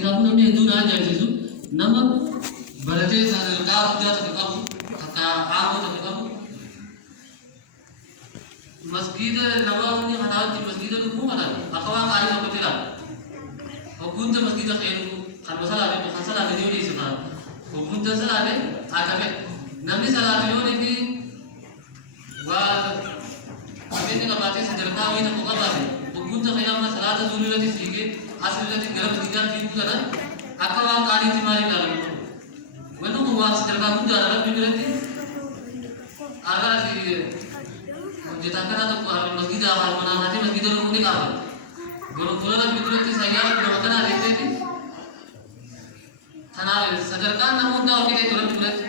kitaabni namni hedduun ajaa'isu nama baratee sadarkaa guddaa ta'e qabu akka aangoo ta'e qabu masgiida namoonni kanaatti masgiida lubbuu mataan akka waan gaarii tokko jira hoggunta masgiida fayyadu kan salaate yoo dhiisu ta'a hoggunta salaate akkame namni salaate yoo dhiifi waa qabeenyi qabaatee sadarkaa wayii tokko qabaate hoggunta fayyama salaata zuulii irratti fiigee asii irratti gara masgiidaa fiiguu kana akka waan gaariitti maaliif ilaalamu wanti kun waan sadarkaa guddaa rabbi biratti agaati hojjetaa kana tokko masgiida manaa masgiida lubbuu ni qaaba gurguruu rabbi biratti sayyaara nama kanaa deemteeti kanaaf sadarkaan nama hundaa ofii rabbi biratti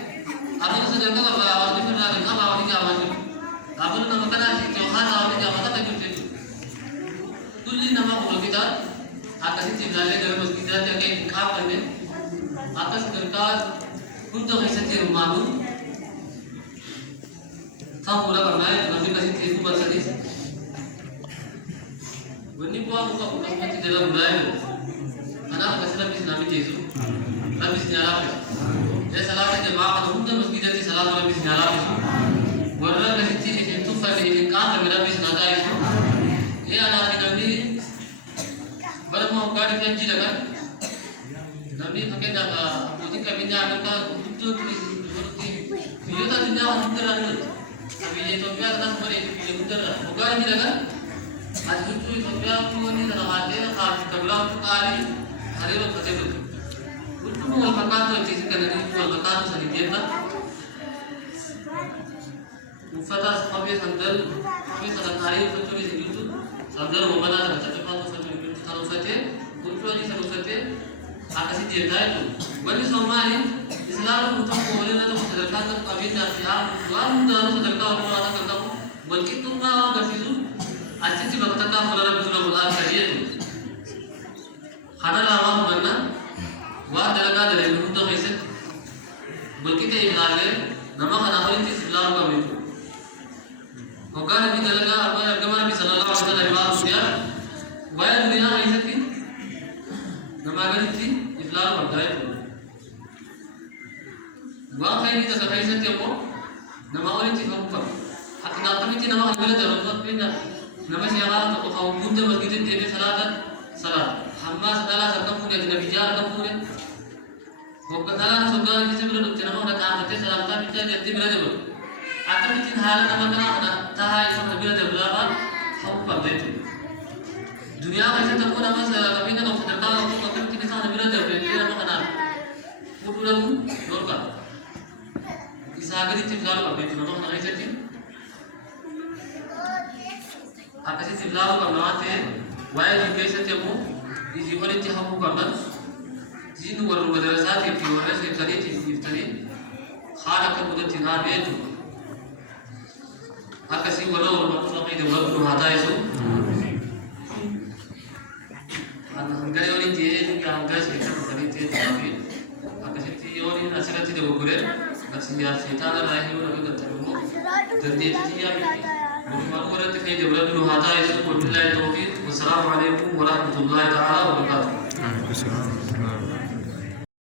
abuna sadarkaa qabaa wanti firraa kan qabaa wanti jaabaa jiru abuna nama kanaa joohaa taa'anii jaabaa takka jirtu kulli nama walqixa akkasitti ilaalee gara masgiidaatti akka hin qaabbanne akka sadarkaa hunda keessatti hirmaatu ta'uu qabnaa namni akkasitti eeguu barsiis wanni bu'aa muka akkasumatti jala bu'aa jiru kanaaf akkasi rabbis naa miteessu rabbis nyaalaa fidu salaata jamaa kana hunda masgiidatti salaata rabbis nyaalaa fidu warra akkasitti isin tuffanne isin qaafame rabbis naa taasisu anaa fi namni barama hoggaadhi kan jiidhagan namni fakkeenyaaf abbootiin qabeenyaa Ameerikaa guddoo biyyoota addunyaa waan hundarraa ni mul'atu biyya Itoophiyaa kanas malee biyya hundarraa hoggaadhi jiidhagan ati huccuu Itoophiyaa kuwwanii kana haatee kaafita biraa qaalii hariiroo uffatee ture huccuu wal fakkaatu achiisi kanneen wal fakkaatu sanii deemna uffata kophee sandal kophee sadarkaalee uffachuun isin jirtu sandal wabbanaa sana caccabaan uffachuun jirtu kan uffatee huccuu adii sana uffatee akkasitti deemtaa jechuudha wanni sommaali islaama kun tokko walirra tokko sadarkaa tokko qabeenyaa fi waan hundaanuu sadarkaa walirraa kan qabu walqixxummaa waan agarsiisu achitti bakka takkaa fuula rabbi dura mul'aa kan jedhu kanarraa waan hubannaa waan dalagaa dalagu hunda keessatti walqixxee ilaalee nama kanaa walitti islaamu qabu jechuudha وكان في ذلك كما النبي صلى الله عليه وسلم قال ويا الدنيا عيسى نما قالت لي إفلال والدايت وخير إذا عيسى يقول نما قالت لي فوق حتى نقمت نما قبل درجات بينا نما سيارات أو كنت مسجد الدين صلاة حماس دلا سكمون النبي جار كمون وكذا سودان كسبنا نتنا هنا كان سلام كان بيجا يتبرع دبل akan bikin hal nama kana tahai sama bila develop hau pabletu dunia macam tu pun nama saya kami kan orang tertawa aku akan bikin sana bila develop dia nama kana buku lalu dorka isa agak itu kalau pabletu nama kana itu sih akan sih develop kalau nanti wajib education tiamu di jiwa itu hau kaman jinu waru madrasah itu waras itu tadi khana kemudian tinggal itu akasi walau orang itu baru hata itu, angkai orang dia itu yang angkai sekitar dari dia tapi akasi dia orang asal tidak berkuret, asal dia sekitar lagi orang itu terlalu, dan dia dia bukan orang itu dia baru hata itu, wabillahi taufiq, wassalamualaikum warahmatullahi taala wabarakatuh.